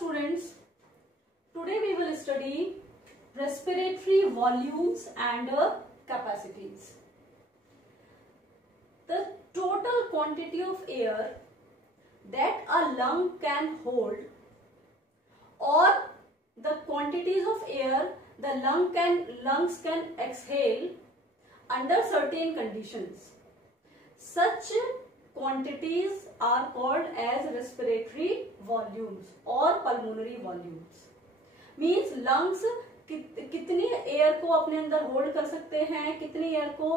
students, today we will study respiratory volumes and capacities. The total quantity of air that a lung can hold, or the quantities of air the lungs can exhale under certain conditions. Such quantities are called as respiratory volumes or pulmonary volumes. Means lungs कितनी air को अपने अंदर hold कर सकते हैं, कितनी air को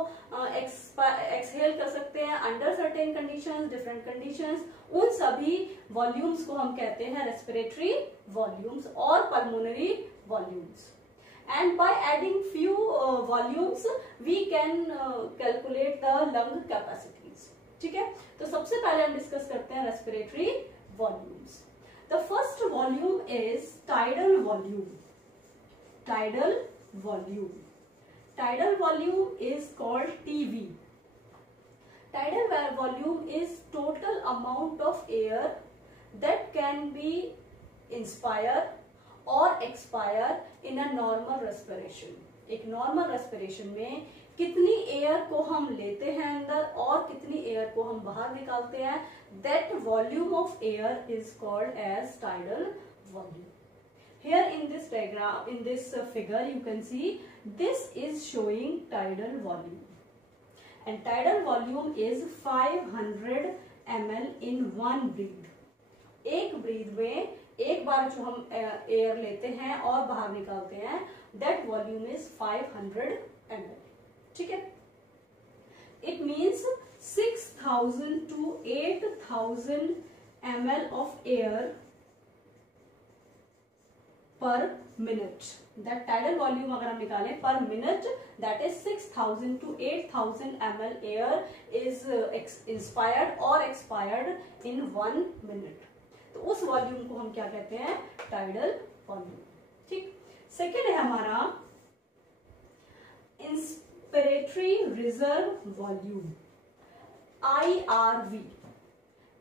exhale कर सकते हैं under certain conditions, different conditions, उन सभी वॉल्यूम्स को हम कहते हैं रेस्पिरेटरी वॉल्यूम्स और pulmonary volumes. And by adding few volumes we can calculate the lung capacities. ठीक है, तो सबसे पहले हम डिस्कस करते हैं respiratory volumes. The first volume is tidal volume. Tidal volume. Tidal volume is called TV. Tidal volume is total amount of air that can be inspired और expire in a normal respiration. एक normal respiration में कितनी air को हम लेते हैं अंदर और कितनी एयर को हम बाहर निकालते हैं, that volume of air is called as tidal volume. Here in this diagram, in this figure, you can see this is showing tidal volume, and tidal volume is 500 ml in one breath. एक breath में एक बार जो हम air लेते हैं और बाहर निकालते हैं, that volume is 500 ml. ठीक है, it means 6000 to 8000 ml of air per minute. That tidal volume अगर हम निकालें per minute, that is 6000 to 8000 ml air is inspired or expired in 1 minute. तो उस वॉल्यूम को हम क्या कहते हैं, टाइडल वॉल्यूम. ठीक. सेकेंड है हमारा inspiratory reserve volume, IRV.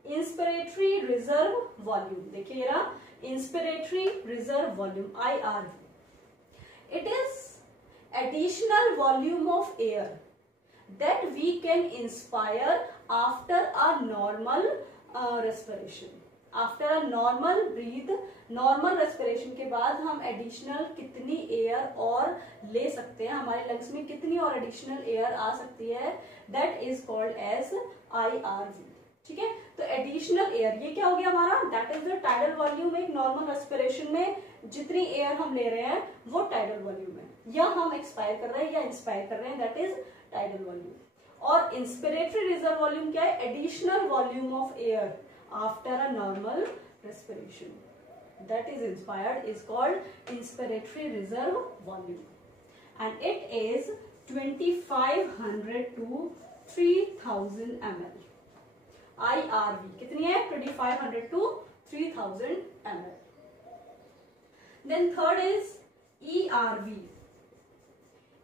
Inspiratory reserve volume देखिए ये रहा, inspiratory reserve volume IRV. It is additional volume of air that we can inspire after a normal respiration. After a normal breath, normal respiration के बाद हम additional कितनी air और ले सकते हैं, हमारे लंग्स में कितनी और एडिशनल एयर आ सकती है, that is called as IRV. ठीक है, तो एडिशनल एयर ये क्या हो गया हमारा, that is the tidal volume. एक नॉर्मल रेस्पिरेशन में जितनी एयर हम ले रहे हैं वो टाइडल वॉल्यूम है, या हम एक्सपायर कर रहे हैं या इंस्पायर कर रहे हैं, दैट इज टाइडल वॉल्यूम. और इंस्पिरेटरी रिजर्व वॉल्यूम क्या है, additional volume of air after a normal respiration that is inspired is called inspiratory reserve volume, and it is 2500 to 3000 ml. IRV कितनी है, 2500 to 3000 ml. Then third is ERV.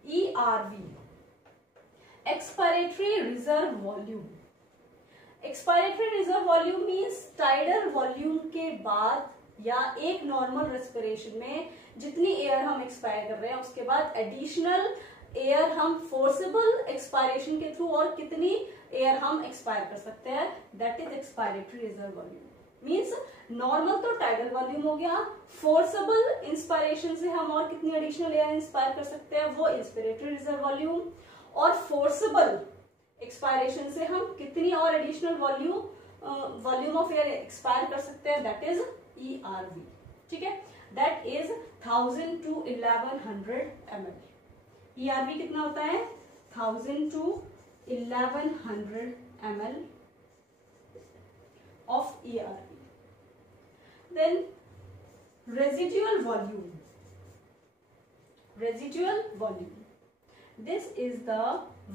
ERV, expiratory reserve volume. Expiratory reserve volume means tidal volume के बाद या एक normal respiration में जितनी air हम expire कर रहे हैं उसके बाद एडिशनल एयर हम फोर्सेबल एक्सपायरेशन के थ्रू और कितनी एयर हम एक्सपायर कर सकते हैं, that is expiratory reserve volume. Means normal तो टाइडल वॉल्यूम हो गया, फोर्सेबल इंस्पायरेशन से हम और कितनी एडिशनल एयर इंस्पायर कर सकते हैं वो इंस्पिरेटरी रिजर्व वॉल्यूम, और फोर्सेबल एक्सपायरेशन से हम कितनी और additional volume of air expire कर सकते हैं, दैट इज ERV. ठीक है, that is 1000 to 1100 ml. ERV कितना होता है, 1000 to 1100 ml of ERV. Then residual volume. Residual volume. This is the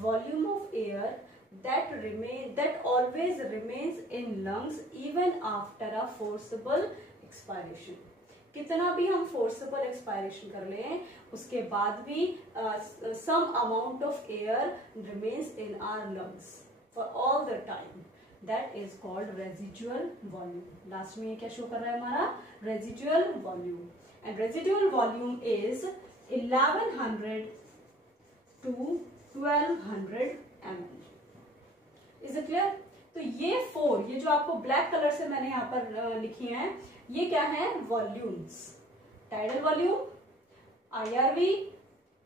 volume of air that always remains in lungs even after a forcible expiration. कितना भी हम forcible expiration कर लें उसके बाद भी some amount of air remains in our lungs for all the time. That is called residual volume. Last में ये क्या शो कर रहा है हमारा, residual volume. And residual volume is 1100 to 1200 ml। Is it clear? तो ये 4, ये जो आपको ब्लैक कलर से मैंने यहाँ पर लिखी हैं, ये क्या है, volumes. Tidal volume, IRV,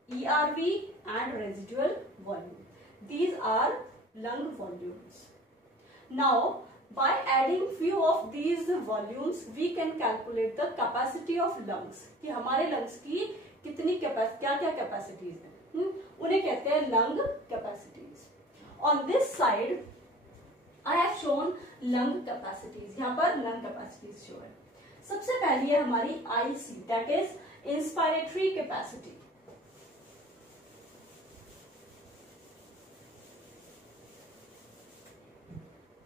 ERV and residual volume. These are lung volumes. Now, by adding few of these volumes, we can calculate the capacity of lungs. कि हमारे lungs की कितनी क्या capacities हैं, उन्हें कहते हैं lung capacities. On this side, I have shown lung capacities. यहाँ पर lung capacities show है। सबसे पहली है हमारी IC, that is inspiratory capacity।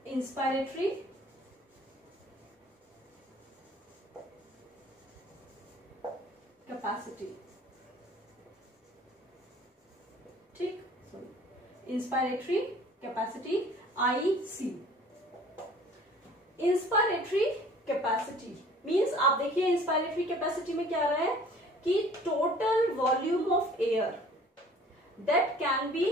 Inspiratory capacity, ठीक, inspiratory capacity IC। Inspiratory capacity means, आप देखिए इंस्पायरेटरी कैपेसिटी में क्या आ रहा है कि total volume of air that can be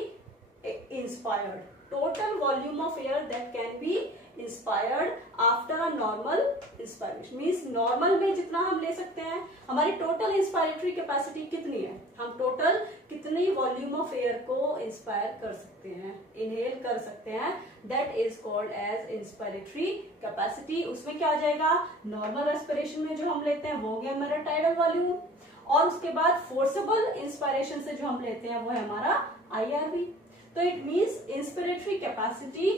inspired, total volume of air that can be inspired after a normal inspiration। means normal में जितना हम ले सकते हैं, हमारी total inspiratory capacity कितनी है, हम total कितनी volume of air को inspire कर सकते हैं, inhale कर सकते हैं, that is called as inspiratory capacity। उसमें क्या आ जाएगा, normal respiration में जो हम लेते हैं वो हो गया हमारा tidal volume, और उसके बाद forcible inspiration से जो हम लेते हैं वो है हमारा IRV। तो it means inspiratory capacity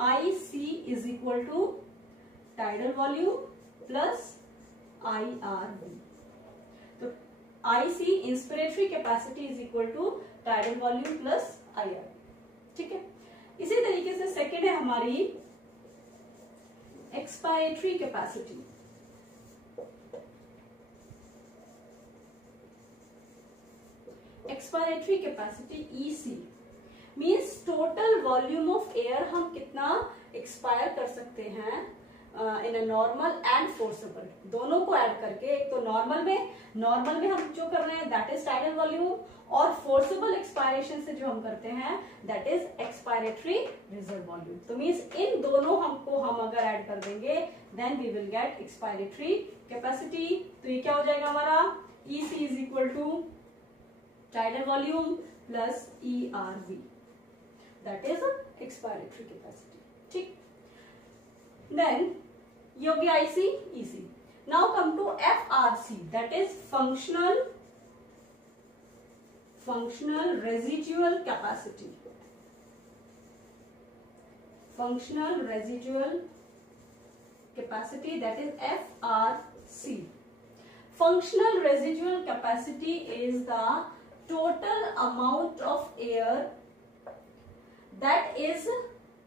IC is equal to tidal volume plus IRV। तो IC inspiratory capacity is equal to tidal volume plus IRV। ठीक है, इसी तरीके से सेकेंड है हमारी expiratory capacity. Expiratory capacity EC means total volume of air हम कितना एक्सपायर कर सकते हैं in a normal and forcible, दोनों को ऐड करके। एक तो नॉर्मल में हम जो कर रहे हैं दैट इज टाइडल वॉल्यूम, और फोर्सेबल एक्सपायरेशन से जो हम करते हैं that is expiratory reserve volume. तो मीन्स इन दोनों हमको हम अगर ऐड कर देंगे then we will get expiratory capacity. तो ये क्या हो जाएगा हमारा, EC is equal to tidal volume plus ERV, that is expiratory capacity। ठीक, then ये हो गया IC, EC। now come to FRC, that is functional residual capacity। functional residual capacity, that is FRC। functional residual capacity is the total amount of air that is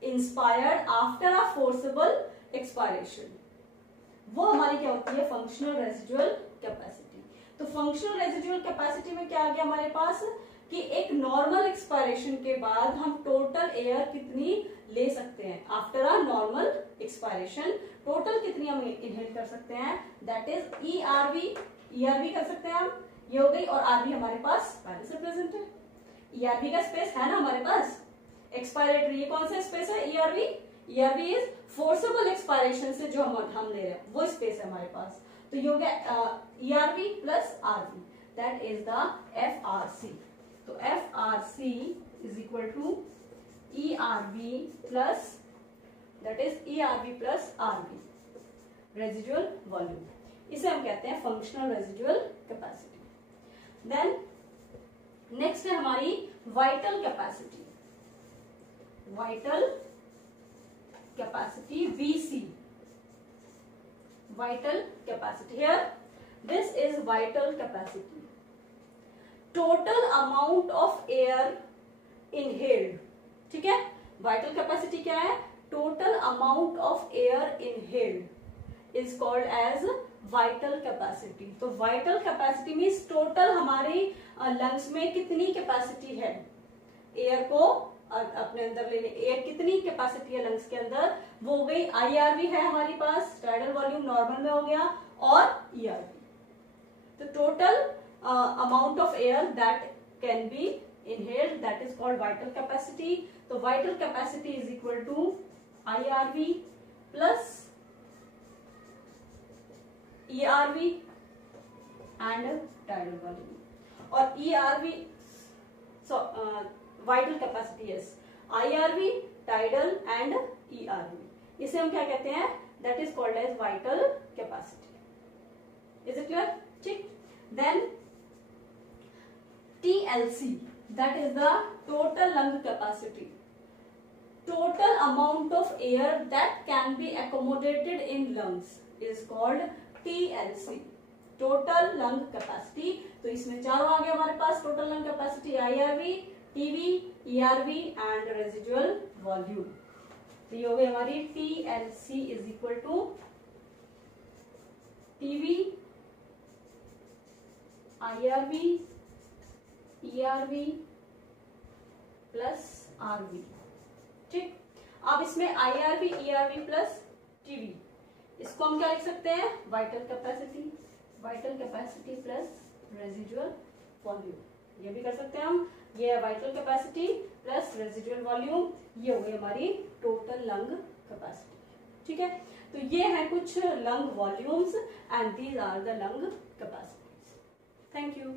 inspired after a forcible expiration। वो हमारी क्या होती है, functional residual capacity. तो functional residual capacity में क्या आ गया हमारे पास कि एक नॉर्मल एक्सपायरेशन के बाद हम टोटल एयर कितनी ले सकते हैं, after a normal expiration total कितनी हम इनहेल कर सकते हैं, दैट इज ERV कर सकते हैं हम, ये हो गई। और RV हमारे पास पहले से प्रेजेंट है, ERV का स्पेस है ना हमारे पास। एक्सपायरेटरी, ये कौन सा स्पेस है, ERV इज फोर्सेबल एक्सपायरेशन से जो हम ले रहे हैं वो स्पेस है हमारे पास। तो ये हो गया ERV plus RV, that is the FRC। तो FRC is equal to ERV plus, that is ERV plus RV, residual volume. इसे हम कहते हैं functional residual capacity. Then next है हमारी vital capacity. Vital capacity VC, vital capacity। here this is vital capacity, total amount of air inhaled। ठीक है, vital capacity क्या है, total amount of air inhaled is called as vital capacity। तो vital capacity means total हमारे lungs में कितनी capacity है air को अपने अंदर लेने, एयर कितनी कैपेसिटी है लंग्स के अंदर, वो हो गई IRV है हमारे पास, टाइडल वॉल्यूम नॉर्मल में हो गया, और ERV, तो total amount of air that can be inhaled, that is called vital capacity. तो vital capacity is equal to IRV plus ERV and tidal volume. और ERV, so vital capacity is IRV, tidal and ERV. इसे हम क्या कहते हैं? That is called as vital capacity. Is it clear? ठीक. Then TLC, that is the total lung capacity, total amount of air that can be accommodated in lungs is called TLC, total lung capacity. तो इसमें चारों आ गए हमारे पास, total lung capacity, IRV, TV, ERV and residual volume. तो ये हो गई हमारी TLC is equal to TV, IRV, ERV plus RV. ठीक, अब इसमें IRV, ERV प्लस TV, इसको हम क्या लिख सकते हैं? Vital capacity, vital capacity plus residual volume, ये भी कर सकते हैं हम. ये है vital capacity plus residual volume, ये हो गई हमारी टोटल लंग कैपेसिटी. ठीक है, तो ये है कुछ lung volumes and these are the lung capacities. Thank you.